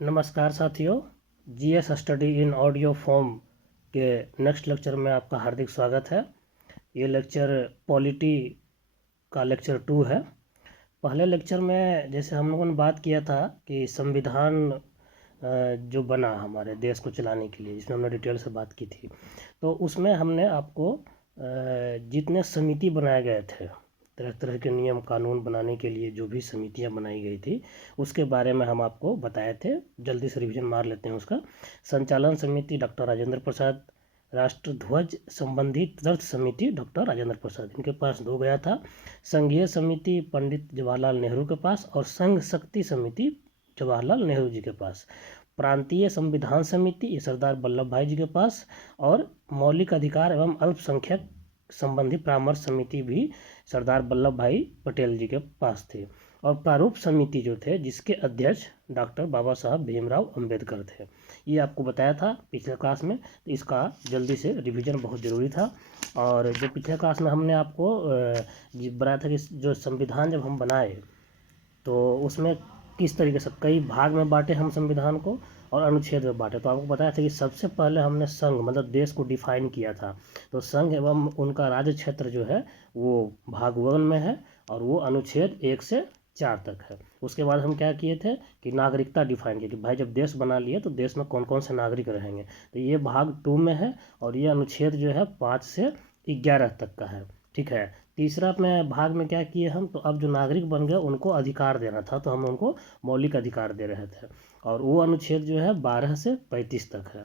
नमस्कार साथियों, GS study in audio form के नेक्स्ट लेक्चर में आपका हार्दिक स्वागत है। ये लेक्चर पॉलिटी का लेक्चर 2 है। पहले लेक्चर में जैसे हम लोगों ने बात किया था कि संविधान जो बना हमारे देश को चलाने के लिए, जिसमें हमने डिटेल से बात की थी, तो उसमें हमने आपको जितने समिति बनाए गए थे, तरह तरह के नियम कानून बनाने के लिए जो भी समितियां बनाई गई थी, उसके बारे में हम आपको बताए थे। जल्दी से रिवीजन मार लेते हैं उसका। संचालन समिति डॉक्टर राजेंद्र प्रसाद, राष्ट्रध्वज संबंधी तदर्थ समिति डॉक्टर राजेंद्र प्रसाद, इनके पास 2 गया था। संघीय समिति पंडित जवाहरलाल नेहरू के पास, और संघ शक्ति समिति जवाहरलाल नेहरू जी के पास। प्रांतीय संविधान समिति ये सरदार वल्लभ भाई जी के पास, और मौलिक अधिकार एवं अल्पसंख्यक संबंधी परामर्श समिति भी सरदार वल्लभ भाई पटेल जी के पास थे। और प्रारूप समिति जो थे, जिसके अध्यक्ष डॉक्टर बाबा साहब भीमराव अंबेडकर थे। ये आपको बताया था पिछले क्लास में, तो इसका जल्दी से रिवीजन बहुत ज़रूरी था। और जो पिछले क्लास में हमने आपको बताया था कि जो संविधान जब हम बनाए तो उसमें किस तरीके से कई भाग में बांटे हम संविधान को, और अनुच्छेद में बांटे। तो आपको बताया था कि सबसे पहले हमने संघ मतलब देश को डिफाइन किया था। तो संघ एवं उनका राज्य क्षेत्र जो है वो भाग 1 में है, और वो अनुच्छेद 1 से 4 तक है। उसके बाद हम क्या किए थे कि नागरिकता डिफाइन किया कि भाई जब देश बना लिए तो देश में कौन कौन से नागरिक रहेंगे। तो ये भाग 2 में है, और ये अनुच्छेद जो है 5 से 11 तक का है। ठीक है। तीसरा अपने भाग में क्या किए हम, तो अब जो नागरिक बन गए उनको अधिकार देना था, तो हम उनको मौलिक अधिकार दे रहे थे, और वो अनुच्छेद जो है 12 से 35 तक है।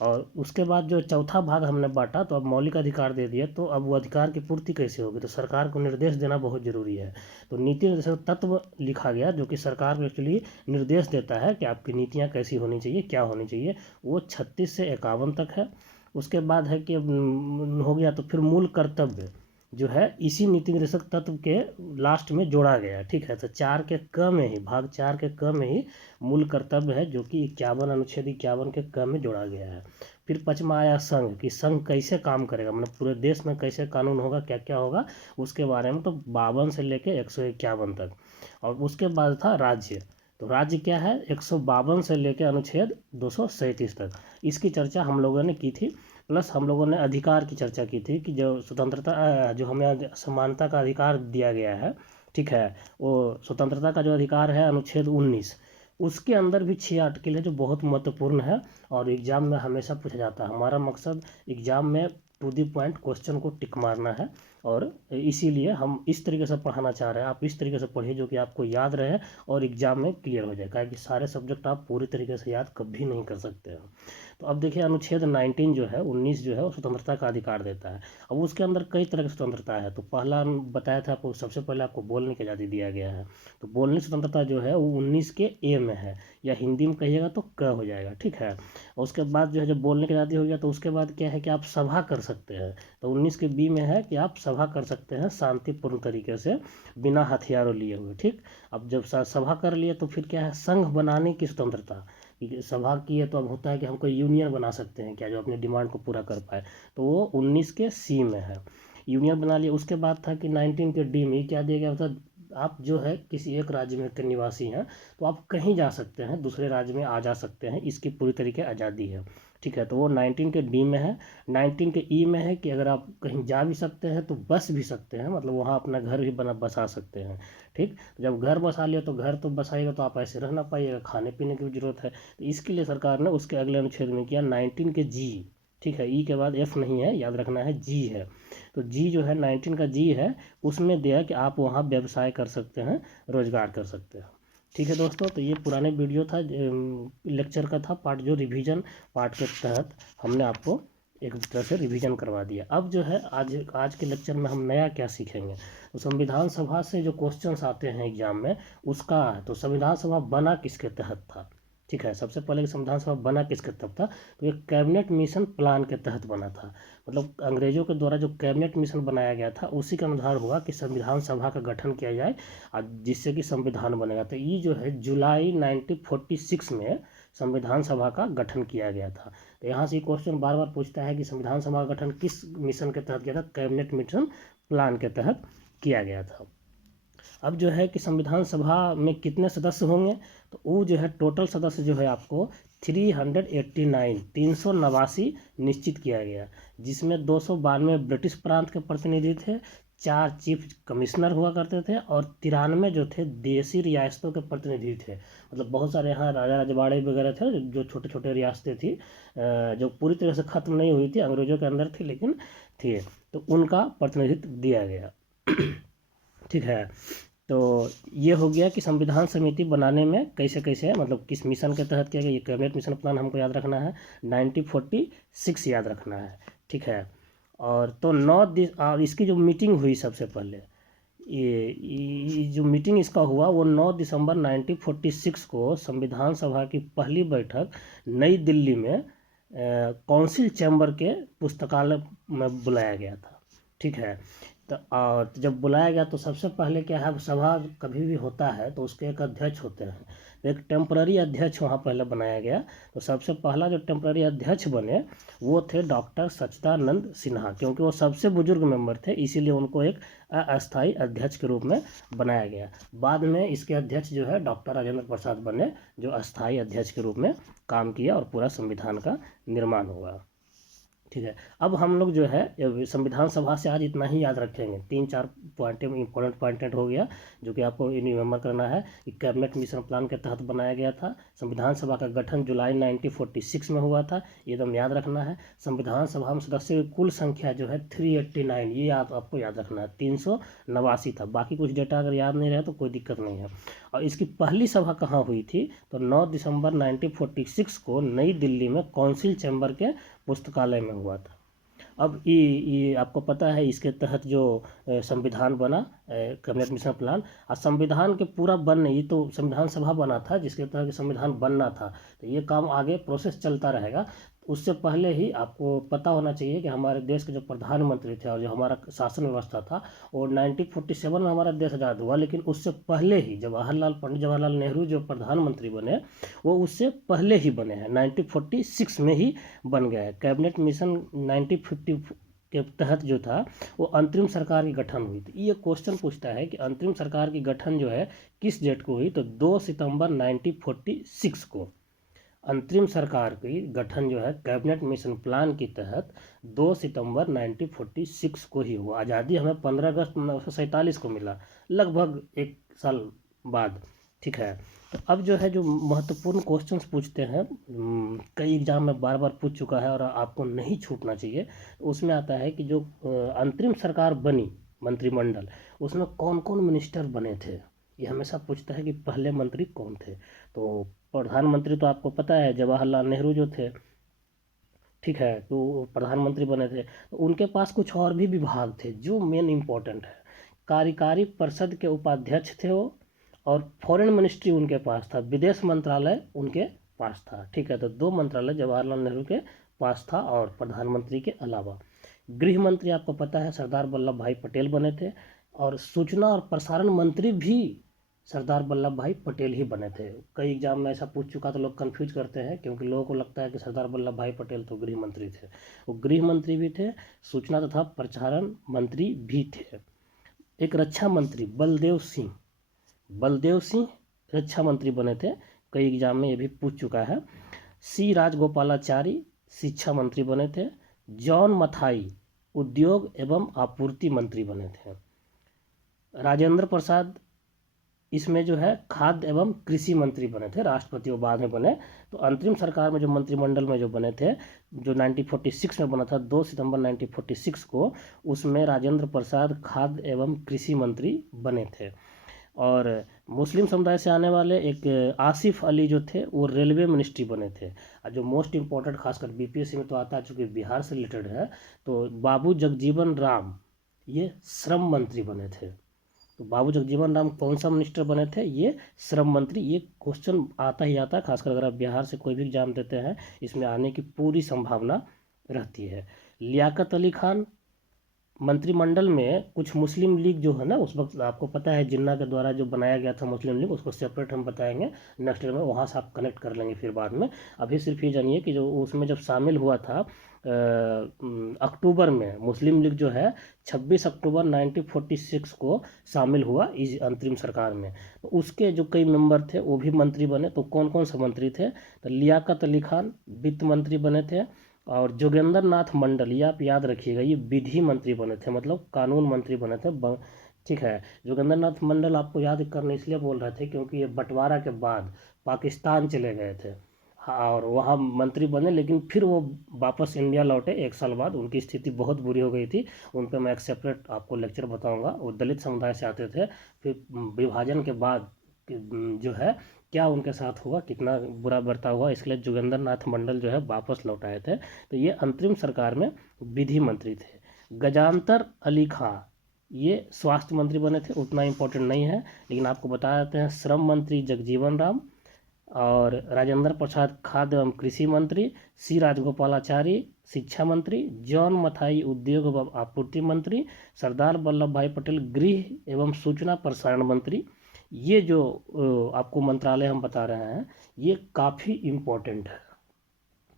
और उसके बाद जो चौथा भाग हमने बांटा, तो अब मौलिक अधिकार दे दिए, तो अब वो अधिकार की पूर्ति कैसे होगी, तो सरकार को निर्देश देना बहुत ज़रूरी है। तो नीति निर्देशक तत्व लिखा गया, जो कि सरकार को एक्चुअली निर्देश देता है कि आपकी नीतियाँ कैसी होनी चाहिए, क्या होनी चाहिए। वो 36 से 51 तक है। उसके बाद है कि हो गया, तो फिर मूल कर्तव्य जो है इसी नीति निर्देशक तत्व के लास्ट में जोड़ा गया है। ठीक है। तो 4 के क में ही, भाग 4 के क में ही मूल कर्तव्य है, जो कि 51 अनुच्छेद 51 के क में जोड़ा गया है। फिर 5वां आया संघ, कि संघ कैसे काम करेगा, मतलब पूरे देश में कैसे कानून होगा, क्या क्या होगा उसके बारे में, तो 52 से लेके 151 तक। और उसके बाद था राज्य। तो राज्य क्या है, 152 से लेकर अनुच्छेद 237 तक, इसकी चर्चा हम लोगों ने की थी। प्लस हम लोगों ने अधिकार की चर्चा की थी कि जो स्वतंत्रता जो हमें समानता का अधिकार दिया गया है, ठीक है, वो स्वतंत्रता का जो अधिकार है अनुच्छेद 19, उसके अंदर भी 6 आर्टिकल है जो बहुत महत्वपूर्ण है, और एग्जाम में हमेशा पूछा जाता है। हमारा मकसद एग्जाम में टू दी पॉइंट क्वेश्चन को टिक मारना है, और इसीलिए हम इस तरीके से पढ़ाना चाह रहे हैं। आप इस तरीके से पढ़िए जो कि आपको याद रहे और एग्जाम में क्लियर हो जाए, क्योंकि सारे सब्जेक्ट आप पूरी तरीके से याद कभी नहीं कर सकते हो। तो अब देखिए, अनुच्छेद 19 जो है 19 जो है वो स्वतंत्रता का अधिकार देता है। अब उसके अंदर कई तरह की स्वतंत्रता है। तो पहला बताया था आपको, सबसे पहले आपको बोलने की आज़ादी दिया गया है। तो बोलने की स्वतंत्रता जो है वो 19 के ए में है, या हिंदी में कहिएगा तो क हो जाएगा। ठीक है। और उसके बाद जो है, जब बोलने की आज़ादी हो गया, तो उसके बाद क्या है कि आप सभा कर सकते हैं। तो 19 के बी में है कि आप सभा कर सकते हैं शांतिपूर्ण तरीके से, बिना हथियारों लिए हुए। ठीक। अब जब सभा कर लिए, तो फिर क्या है, संघ बनाने की स्वतंत्रता। सभा की है तो अब होता है कि हम कोई यूनियन बना सकते हैं क्या, जो अपनी डिमांड को पूरा कर पाए। तो वो 19 के सी में है, यूनियन बना लिया। उसके बाद था कि 19 के डी में क्या दिया गया, मतलब आप जो है किसी एक राज्य में के निवासी हैं, तो आप कहीं जा सकते हैं, दूसरे राज्य में आ जा सकते हैं, इसकी पूरी तरीके आज़ादी है। ठीक है। तो वो 19 के डी में है। 19 के ई में है कि अगर आप कहीं जा भी सकते हैं तो बस भी सकते हैं, मतलब वहाँ अपना घर भी बसा सकते हैं। ठीक। जब घर बसा लिया, तो घर तो बसाएगा तो आप ऐसे रह ना पाइएगा, खाने पीने की भी जरूरत है। तो इसके लिए सरकार ने उसके अगले अनुच्छेद में किया 19 के जी। ठीक है। ई के बाद एफ नहीं है, याद रखना है, जी है। तो जी जो है 19 का जी है, उसमें दिया कि आप वहाँ व्यवसाय कर सकते हैं, रोजगार कर सकते हैं। ठीक है दोस्तों, तो ये पुराने वीडियो था, लेक्चर का था पार्ट, जो रिवीजन पार्ट के तहत हमने आपको एक तरह से रिवीजन करवा दिया। अब जो है आज के लेक्चर में हम नया क्या सीखेंगे, तो संविधान सभा से जो क्वेश्चंस आते हैं एग्जाम में उसका। तो संविधान सभा बना किसके तहत था। ठीक है। सबसे पहले संविधान सभा बना किसके तहत था, तो ये कैबिनेट मिशन प्लान के तहत बना था। मतलब अंग्रेजों के द्वारा जो कैबिनेट मिशन बनाया गया था, उसी के अनुसार हुआ कि संविधान सभा का गठन किया जाए, और जिससे कि संविधान बनेगा। तो ये जो है जुलाई 1946 में संविधान सभा का गठन किया गया था। तो यहाँ से क्वेश्चन बार बार पूछता है कि संविधान सभा का गठन किस मिशन के तहत किया था, कैबिनेट मिशन प्लान के तहत किया गया था। अब जो है कि संविधान सभा में कितने सदस्य होंगे, तो वो जो है टोटल सदस्य जो है आपको 389 निश्चित किया गया, जिसमें 292 ब्रिटिश प्रांत के प्रतिनिधि थे, 4 चीफ कमिश्नर हुआ करते थे और 93 जो थे देसी रियासतों के प्रतिनिधि थे। मतलब बहुत सारे यहाँ राजा रजवाड़े वगैरह थे जो छोटे छोटे रियासतें थी, जो पूरी तरह से ख़त्म नहीं हुई थी, अंग्रेज़ों के अंदर थी लेकिन थी, तो उनका प्रतिनिधित्व दिया गया। ठीक है, तो ये हो गया कि संविधान समिति बनाने में कैसे कैसे मतलब किस मिशन के तहत किया गया। ये कैबिनेट मिशन प्लान हमको याद रखना है, 1946 याद रखना है। ठीक है, और तो और इसकी जो मीटिंग हुई सबसे पहले, ये जो मीटिंग इसका हुआ वो 9 दिसंबर 1946 को संविधान सभा की पहली बैठक नई दिल्ली में काउंसिल चैम्बर के पुस्तकालय में बुलाया गया था। ठीक है, तो और जब बुलाया गया तो सबसे पहले क्या है, सभा कभी भी होता है तो उसके एक अध्यक्ष होते हैं, तो एक टेम्पररी अध्यक्ष वहाँ पहले बनाया गया। तो सबसे पहला जो टेम्पररी अध्यक्ष बने वो थे डॉक्टर सच्चिदानंद सिन्हा, क्योंकि वो सबसे बुजुर्ग मेंबर थे, इसीलिए उनको एक अस्थायी अध्यक्ष के रूप में बनाया गया। बाद में इसके अध्यक्ष जो है डॉक्टर राजेंद्र प्रसाद बने, जो अस्थायी अध्यक्ष के रूप में काम किया और पूरा संविधान का निर्माण हुआ। ठीक है, अब हम लोग जो है संविधान सभा से आज इतना ही याद रखेंगे, 3-4 पॉइंट इंपॉर्टेंट पॉइंट हो गया जो कि आपको रिमेम्बर करना है कि कैबिनेट मिशन प्लान के तहत बनाया गया था। संविधान सभा का गठन जुलाई 1946 में हुआ था, ये एकदम याद रखना है। संविधान सभा में सदस्यों की कुल संख्या जो है 389, ये आपको याद रखना है, 389 था। बाकी कुछ डेटा अगर याद नहीं रहे तो कोई दिक्कत नहीं है। और इसकी पहली सभा कहाँ हुई थी, तो 9 दिसंबर 1946 को नई दिल्ली में काउंसिल चैम्बर के पुस्तकालय में हुआ था। अब ये आपको पता है इसके तहत जो संविधान बना, कैबिनेट मिशन प्लान, और संविधान के पूरा बनने, ये तो संविधान सभा बना था जिसके तहत संविधान बनना था, तो ये काम आगे प्रोसेस चलता रहेगा। उससे पहले ही आपको पता होना चाहिए कि हमारे देश के जो प्रधानमंत्री थे और जो हमारा शासन व्यवस्था था वो 1947 में हमारा देश आज़ाद हुआ, लेकिन उससे पहले ही पंडित जवाहरलाल नेहरू जो प्रधानमंत्री बने वो उससे पहले ही बने हैं, 1946 में ही बन गया है। कैबिनेट मिशन 1950 के तहत जो था वो अंतरिम सरकार की गठन हुई थी। ये क्वेश्चन पूछता है कि अंतरिम सरकार की गठन जो है किस डेट को हुई, तो 2 सितंबर 1946 को अंतरिम सरकार की गठन जो है कैबिनेट मिशन प्लान के तहत 2 सितंबर 1946 को ही हुआ। आज़ादी हमें 15 अगस्त 1947 को मिला, लगभग 1 साल बाद। ठीक है, तो अब जो है जो महत्वपूर्ण क्वेश्चंस पूछते हैं, कई एग्जाम में बार बार पूछ चुका है और आपको नहीं छूटना चाहिए, उसमें आता है कि जो अंतरिम सरकार बनी मंत्रिमंडल, उसमें कौन कौन मिनिस्टर बने थे, ये हमेशा पूछता है कि पहले मंत्री कौन थे। तो प्रधानमंत्री तो आपको पता है जवाहरलाल नेहरू जो थे, ठीक है, तो प्रधानमंत्री बने थे। तो उनके पास कुछ और भी विभाग थे जो मेन इम्पोर्टेंट है। कार्यकारी परिषद के उपाध्यक्ष थे वो, और फॉरेन मिनिस्ट्री उनके पास था, विदेश मंत्रालय उनके पास था। ठीक है, तो 2 मंत्रालय जवाहरलाल नेहरू के पास था और प्रधानमंत्री के अलावा। गृह मंत्री आपको पता है सरदार वल्लभ भाई पटेल बने थे, और सूचना और प्रसारण मंत्री भी सरदार वल्लभ भाई पटेल ही बने थे। कई एग्जाम में ऐसा पूछ चुका तो लोग कंफ्यूज करते हैं, क्योंकि लोगों को लगता है कि सरदार वल्लभ भाई पटेल तो गृह मंत्री थे, वो गृह मंत्री भी थे, सूचना तथा प्रसारण मंत्री भी थे। एक रक्षा मंत्री बलदेव सिंह रक्षा मंत्री बने थे, कई एग्जाम में ये भी पूछ चुका है। सी राजगोपालाचारी शिक्षा मंत्री बने थे। जॉन मथाई उद्योग एवं आपूर्ति मंत्री बने थे। राजेंद्र प्रसाद इसमें जो है खाद्य एवं कृषि मंत्री बने थे, राष्ट्रपति वो बाद में बने। तो अंतरिम सरकार में जो मंत्रिमंडल में जो बने थे, जो 1946 में बना था 2 सितंबर 1946 को, उसमें राजेंद्र प्रसाद खाद्य एवं कृषि मंत्री बने थे। और मुस्लिम समुदाय से आने वाले एक आसिफ अली जो थे वो रेलवे मिनिस्ट्री बने थे। और जो मोस्ट इम्पोर्टेंट खासकर बीपीएससी में तो आता है, चूँकि बिहार से रिलेटेड है, तो बाबू जगजीवन राम ये श्रम मंत्री बने थे। तो बाबू जगजीवन राम कौन सा मिनिस्टर बने थे, ये श्रम मंत्री। ये क्वेश्चन आता ही आता है, खासकर अगर आप बिहार से कोई भी एग्जाम देते हैं, इसमें आने की पूरी संभावना रहती है। लियाकत अली खान मंत्रिमंडल में कुछ मुस्लिम लीग जो है ना, उस वक्त आपको पता है जिन्ना के द्वारा जो बनाया गया था मुस्लिम लीग, उसको सेपरेट हम बताएंगे नेक्स्ट ईयर में, वहाँ से आप कनेक्ट कर लेंगे फिर बाद में। अभी सिर्फ ये जानिए कि जो उसमें जब शामिल हुआ था अक्टूबर में, मुस्लिम लीग जो है 26 अक्टूबर 1946 को शामिल हुआ इस अंतरिम सरकार में। तो उसके जो कई मेंबर थे वो भी मंत्री बने। तो कौन कौन से मंत्री थे? तो लियाकत अली खान वित्त मंत्री बने थे, और जोगेंद्र नाथ मंडल, ये आप याद रखिएगा, ये विधि मंत्री बने थे, मतलब कानून मंत्री बने थे। ठीक है, जोगेंद्र नाथ मंडल आपको याद करने इसलिए बोल रहे थे क्योंकि ये बंटवारा के बाद पाकिस्तान चले गए थे। हाँ, और वहाँ मंत्री बने, लेकिन फिर वो वापस इंडिया लौटे 1 साल बाद। उनकी स्थिति बहुत बुरी हो गई थी। उन पर मैं एक सेपरेट आपको लेक्चर बताऊंगा। वो दलित समुदाय से आते थे, फिर विभाजन के बाद जो है क्या उनके साथ हुआ, कितना बुरा बर्ताव हुआ, इसलिए जोगेंद्र नाथ मंडल जो है वापस लौट आए थे। तो ये अंतरिम सरकार में विधि मंत्री थे। गजानतर अली खां ये स्वास्थ्य मंत्री बने थे, उतना इम्पोर्टेंट नहीं है, लेकिन आपको बता देते हैं। श्रम मंत्री जगजीवन राम, और राजेंद्र प्रसाद खाद्य एवं कृषि मंत्री, सी राजगोपालाचारी शिक्षा मंत्री, जॉन मथाई उद्योग एवं आपूर्ति मंत्री, सरदार वल्लभ भाई पटेल गृह एवं सूचना प्रसारण मंत्री। ये जो आपको मंत्रालय हम बता रहे हैं, ये काफ़ी इम्पोर्टेंट है।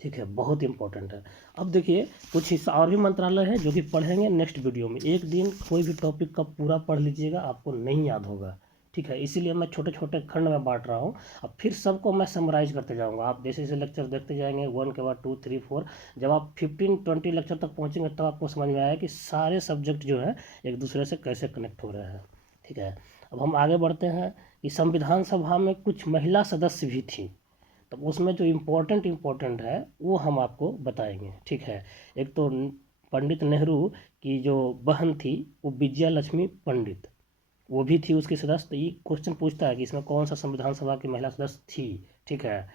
ठीक है, बहुत इम्पोर्टेंट है। अब देखिए कुछ हिस्सा और भी मंत्रालय है जो कि पढ़ेंगे नेक्स्ट वीडियो में। एक दिन कोई भी टॉपिक का पूरा पढ़ लीजिएगा, आपको नहीं याद होगा। ठीक है, इसीलिए मैं छोटे छोटे खंड में बांट रहा हूँ। अब फिर सबको मैं समराइज करते जाऊँगा। आप जैसे जैसे लेक्चर देखते जाएंगे, 1 के बाद 2, 3, 4, जब आप 15-20 लेक्चर तक पहुँचेंगे तब आपको समझ में आया कि सारे सब्जेक्ट जो है एक दूसरे से कैसे कनेक्ट हो रहे हैं। ठीक है, अब हम आगे बढ़ते हैं कि संविधान सभा में कुछ महिला सदस्य भी थी। तब उसमें जो इम्पोर्टेंट है वो हम आपको बताएंगे। ठीक है, एक तो पंडित नेहरू की जो बहन थी वो विजया लक्ष्मी पंडित, वो भी थी उसकी सदस्य। तो ये क्वेश्चन पूछता है कि इसमें कौन सा संविधान सभा की महिला सदस्य थी। ठीक है,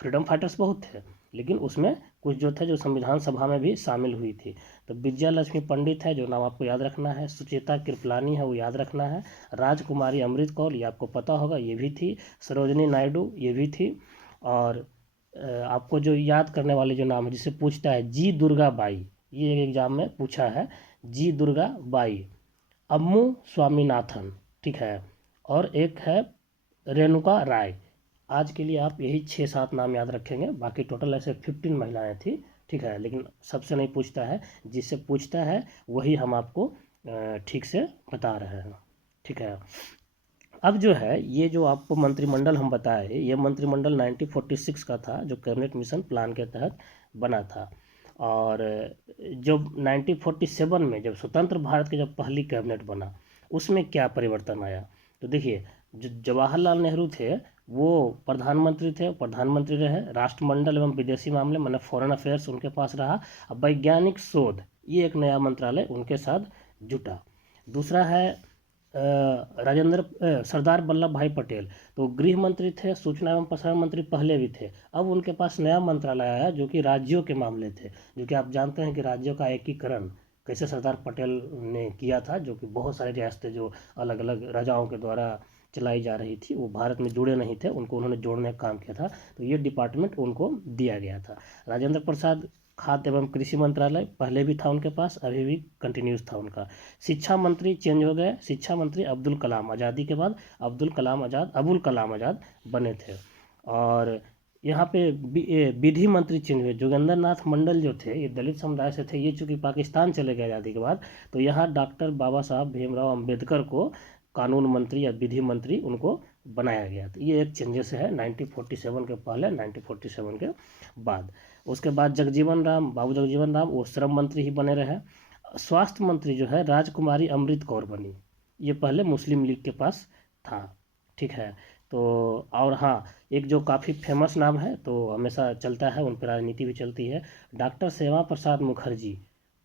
फ्रीडम फाइटर्स बहुत थे, लेकिन उसमें कुछ जो थे जो संविधान सभा में भी शामिल हुई थी। तो विजया लक्ष्मी पंडित है, जो नाम आपको याद रखना है। सुचेता कृपलानी है, वो याद रखना है। राजकुमारी अमृत कौर, ये आपको पता होगा, ये भी थी। सरोजनी नायडू, ये भी थी। और आपको जो याद करने वाले जो नाम है, जिससे पूछता है जी दुर्गा बाई, ये एक एग्जाम में पूछा है, जी दुर्गा बाई। अम्मू स्वामीनाथन, ठीक है, और एक है रेणुका राय। आज के लिए आप यही 6-7 नाम याद रखेंगे, बाकी टोटल ऐसे 15 महिलाएं थी। ठीक है, लेकिन सबसे नहीं पूछता है, जिससे पूछता है वही हम आपको ठीक से बता रहे हैं। ठीक है, अब जो है ये जो आपको मंत्रिमंडल हम बताए, ये मंत्रिमंडल 1946 का था, जो कैबिनेट मिशन प्लान के तहत बना था। और जब 1947 में जब स्वतंत्र भारत के जब पहली कैबिनेट बना, उसमें क्या परिवर्तन आया? तो देखिए, जो जवाहरलाल नेहरू थे वो प्रधानमंत्री थे, प्रधानमंत्री रहे। राष्ट्रमंडल एवं विदेशी मामले मैंने फॉरेन अफेयर्स उनके पास रहा। अब वैज्ञानिक शोध, ये एक नया मंत्रालय उनके साथ जुटा। दूसरा है सरदार वल्लभ भाई पटेल, तो गृह मंत्री थे। सूचना एवं प्रसारण मंत्री पहले भी थे। अब उनके पास नया मंत्रालय आया जो कि राज्यों के मामले थे, जो कि आप जानते हैं कि राज्यों का एकीकरण कैसे सरदार पटेल ने किया था, जो कि बहुत सारी रियासतें जो अलग अलग राजाओं के द्वारा चलाई जा रही थी वो भारत में जुड़े नहीं थे, उनको उन्होंने जोड़ने का काम किया था। तो ये डिपार्टमेंट उनको दिया गया था। राजेंद्र प्रसाद खाद्य एवं कृषि मंत्रालय पहले भी था उनके पास, अभी भी कंटिन्यूस था उनका। शिक्षा मंत्री चेंज हो गए, शिक्षा मंत्री अब्दुल कलाम, आज़ादी के बाद अब्दुल कलाम आज़ाद बने थे। और यहाँ पे विधि मंत्री चेंज हुए। जोगेंद्र नाथ मंडल जो थे ये दलित समुदाय से थे, ये चूँकि पाकिस्तान चले गए आज़ादी के बाद, तो यहाँ डॉक्टर बाबा साहब भीमराव अम्बेडकर को कानून मंत्री या विधि मंत्री उनको बनाया गया। तो ये एक चेंजेस है 1947 के पहले, 1947 के बाद। उसके बाद जगजीवन राम, बाबू जगजीवन राम, वो श्रम मंत्री ही बने रहे। स्वास्थ्य मंत्री जो है राजकुमारी अमृत कौर बनी, ये पहले मुस्लिम लीग के पास था। ठीक है, तो और हाँ, एक जो काफ़ी फेमस नाम है, तो हमेशा चलता है, उन पर राजनीति भी चलती है, डॉक्टर श्यामा प्रसाद मुखर्जी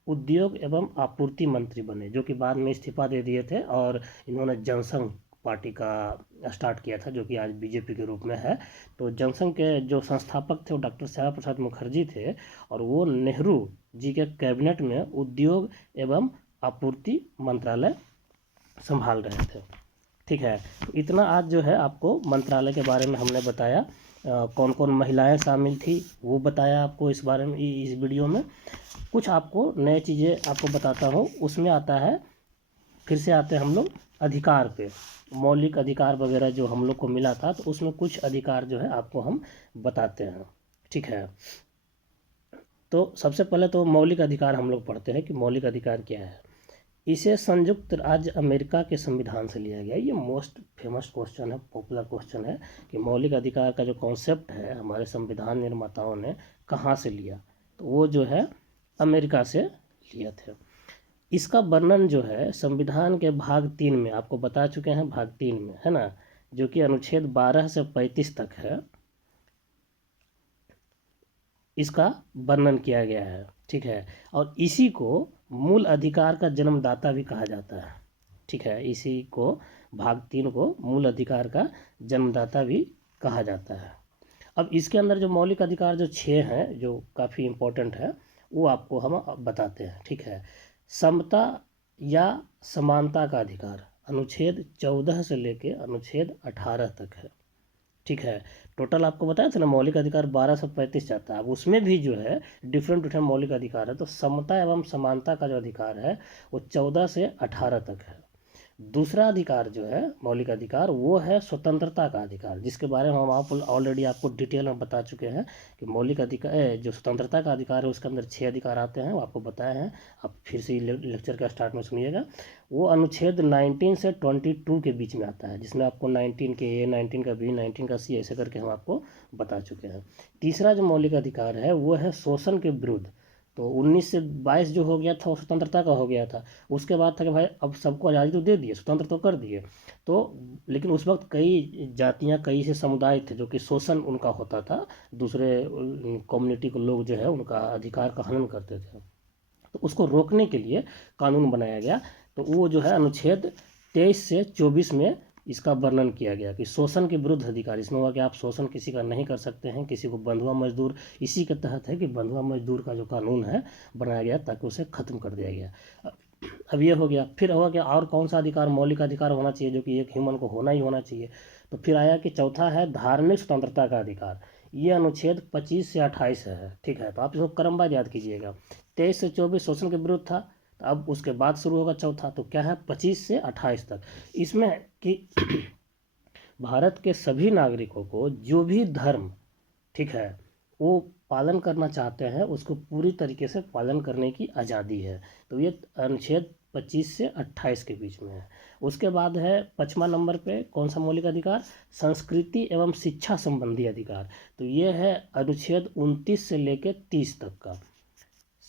उद्योग एवं आपूर्ति मंत्री बने, जो कि बाद में इस्तीफा दे दिए थे और इन्होंने जनसंघ पार्टी का स्टार्ट किया था, जो कि आज बीजेपी के रूप में है। तो जनसंघ के जो संस्थापक थे वो डॉक्टर श्यामा प्रसाद मुखर्जी थे, और वो नेहरू जी के कैबिनेट में उद्योग एवं आपूर्ति मंत्रालय संभाल रहे थे। ठीक है। तो इतना आज जो है आपको मंत्रालय के बारे में हमने बताया, कौन कौन महिलाएं शामिल थी वो बताया आपको इस बारे में इस वीडियो में। कुछ आपको नए चीज़ें आपको बताता हूँ, उसमें आता है, फिर से आते हैं हम लोग अधिकार पे, मौलिक अधिकार वगैरह जो हम लोग को मिला था, तो उसमें कुछ अधिकार जो है आपको हम बताते हैं। ठीक है, तो सबसे पहले तो मौलिक अधिकार हम लोग पढ़ते हैं कि मौलिक अधिकार क्या है। इसे संयुक्त राज्य अमेरिका के संविधान से लिया गया। ये मोस्ट फेमस क्वेश्चन है, पॉपुलर क्वेश्चन है कि मौलिक अधिकार का जो कॉन्सेप्ट है हमारे संविधान निर्माताओं ने कहाँ से लिया, तो वो जो है अमेरिका से लिए थे। इसका वर्णन जो है संविधान के भाग 3 में आपको बता चुके हैं, भाग 3 में है ना, जो कि अनुच्छेद 12 से 35 तक है, इसका वर्णन किया गया है। ठीक है, और इसी को मूल अधिकार का जन्मदाता भी कहा जाता है। ठीक है, इसी को भाग 3 को मूल अधिकार का जन्मदाता भी कहा जाता है। अब इसके अंदर जो मौलिक अधिकार जो 6 हैं, जो काफ़ी इम्पोर्टेंट है, वो आपको हम बताते हैं। ठीक है, समता या समानता का अधिकार अनुच्छेद 14 से लेके अनुच्छेद 18 तक है। ठीक है, टोटल आपको बताया था ना मौलिक अधिकार 12 से 35 जाता है। अब उसमें भी जो है डिफरेंट डिफरेंट मौलिक अधिकार है, तो समता एवं समानता का जो अधिकार है वो 14 से 18 तक है। दूसरा अधिकार जो है मौलिक अधिकार वो है स्वतंत्रता का अधिकार, जिसके बारे में हम आप ऑलरेडी आपको डिटेल में बता चुके हैं कि मौलिक अधिकार जो स्वतंत्रता का अधिकार है उसके अंदर 6 अधिकार आते हैं, वो आपको बताए हैं। आप फिर से लेक्चर का स्टार्ट में सुनिएगा। वो अनुच्छेद 19 से 22 के बीच में आता है, जिसमें आपको 19 के ए, 19 का बी, 19 का सी, ऐसे करके हम आपको बता चुके हैं। तीसरा जो मौलिक अधिकार है वो है शोषण के विरुद्ध। तो 19 से 22 जो हो गया था वो स्वतंत्रता का हो गया था। उसके बाद था कि भाई अब सबको आज़ादी तो दे दिए, स्वतंत्र तो कर दिए, तो लेकिन उस वक्त कई जातियां, कई से समुदाय थे जो कि शोषण उनका होता था, दूसरे कम्युनिटी के लोग जो है उनका अधिकार का हनन करते थे, तो उसको रोकने के लिए कानून बनाया गया। तो वो जो है अनुच्छेद 23 से 24 में इसका वर्णन किया गया कि शोषण के विरुद्ध अधिकार। इसमें हुआ कि आप शोषण किसी का नहीं कर सकते हैं, किसी को बंधुआ मजदूर, इसी के तहत है कि बंधुआ मजदूर का जो कानून है बनाया गया ताकि उसे ख़त्म कर दिया गया। अब ये हो गया। फिर हुआ कि और कौन सा अधिकार मौलिक अधिकार होना चाहिए जो कि एक ह्यूमन को होना ही होना चाहिए, तो फिर आया कि चौथा है धार्मिक स्वतंत्रता का अधिकार। ये अनुच्छेद 25 से 28 है। ठीक है, तो आप इसको क्रमवार याद कीजिएगा। 23 से 24 शोषण के विरुद्ध था, अब उसके बाद शुरू होगा चौथा, तो क्या है 25 से 28 तक। इसमें कि भारत के सभी नागरिकों को जो भी धर्म, ठीक है, वो पालन करना चाहते हैं उसको पूरी तरीके से पालन करने की आज़ादी है। तो ये अनुच्छेद 25 से 28 के बीच में है। उसके बाद है 5वां नंबर पे कौन सा मौलिक अधिकार, संस्कृति एवं शिक्षा संबंधी अधिकार। तो ये है अनुच्छेद 29 से लेकर 30 तक का।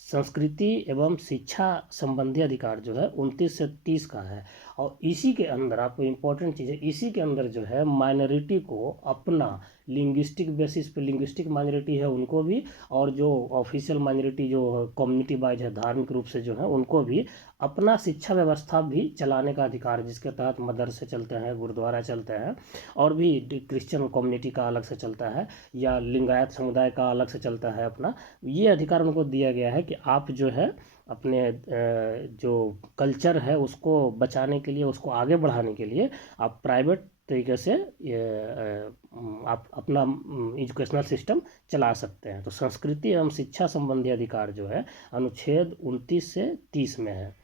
संस्कृति एवं शिक्षा संबंधी अधिकार जो है 29 से 30 का है। और इसी के अंदर आपको इम्पोर्टेंट चीज़ है, इसी के अंदर जो है माइनॉरिटी को अपना लिंग्विस्टिक बेसिस पे, लिंग्विस्टिक माइनॉरिटी है उनको भी, और जो ऑफिशियल माइनॉरिटी जो कम्युनिटी वाइज है धार्मिक रूप से जो है उनको भी अपना शिक्षा व्यवस्था भी चलाने का अधिकार, जिसके तहत मदरसे चलते हैं, गुरुद्वारा चलते हैं, और भी क्रिश्चियन कम्युनिटी का अलग से चलता है, या लिंगायत समुदाय का अलग से चलता है अपना। ये अधिकार उनको दिया गया है कि आप जो है अपने जो कल्चर है उसको बचाने के लिए, उसको आगे बढ़ाने के लिए आप प्राइवेट तरीके से आप अपना एजुकेशनल सिस्टम चला सकते हैं। तो संस्कृति एवं शिक्षा संबंधी अधिकार जो है अनुच्छेद 29 से 30 में है।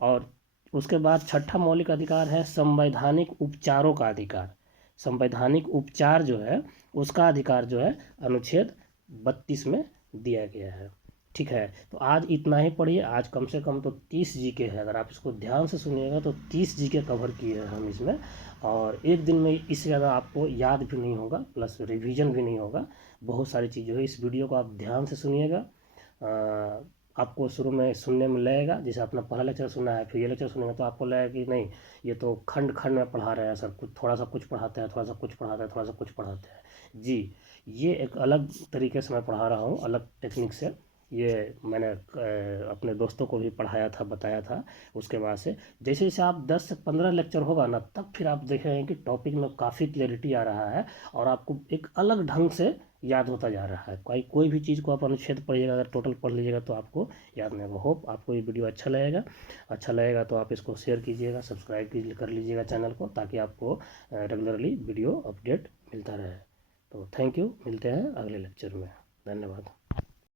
और उसके बाद छठा मौलिक अधिकार है संवैधानिक उपचारों का अधिकार। संवैधानिक उपचार जो है उसका अधिकार जो है अनुच्छेद 32 में दिया गया है। ठीक है, तो आज इतना ही पढ़िए। आज कम से कम तो 30 जीके है, अगर आप इसको ध्यान से सुनिएगा तो 30 जीके कवर किए हैं हम इसमें, और एक दिन में इससे ज़्यादा आपको याद भी नहीं होगा, प्लस रिवीजन भी नहीं होगा। बहुत सारी चीज़ें है, इस वीडियो को आप ध्यान से सुनिएगा। आपको शुरू में सुनने में लगेगा जैसे अपना पहला लेक्चर सुना है, फिर ये लेक्चर सुनेंगे तो आपको लगेगा कि नहीं ये तो खंड खंड में पढ़ा रहे हैं सब कुछ, थोड़ा सा कुछ पढ़ाते हैं, थोड़ा सा कुछ पढ़ाते हैं, थोड़ा सा कुछ पढ़ाते हैं। जी, ये एक अलग तरीके से मैं पढ़ा रहा हूँ, अलग टेक्निक से। ये मैंने अपने दोस्तों को भी पढ़ाया था, बताया था। उसके बाद से जैसे जैसे आप 10 से 15 लेक्चर होगा ना, तब फिर आप देखेंगे कि टॉपिक में काफ़ी क्लैरिटी आ रहा है और आपको एक अलग ढंग से याद होता जा रहा है। कोई भी चीज़ को आप अनुच्छेद पढ़िएगा, अगर टोटल पढ़ लीजिएगा तो आपको याद नहीं होगा। होप आपको ये वीडियो अच्छा लगेगा तो आप इसको शेयर कीजिएगा, सब्सक्राइब कर लीजिएगा चैनल को, ताकि आपको रेगुलरली वीडियो अपडेट मिलता रहे। तो थैंक यू, मिलते हैं अगले लेक्चर में। धन्यवाद।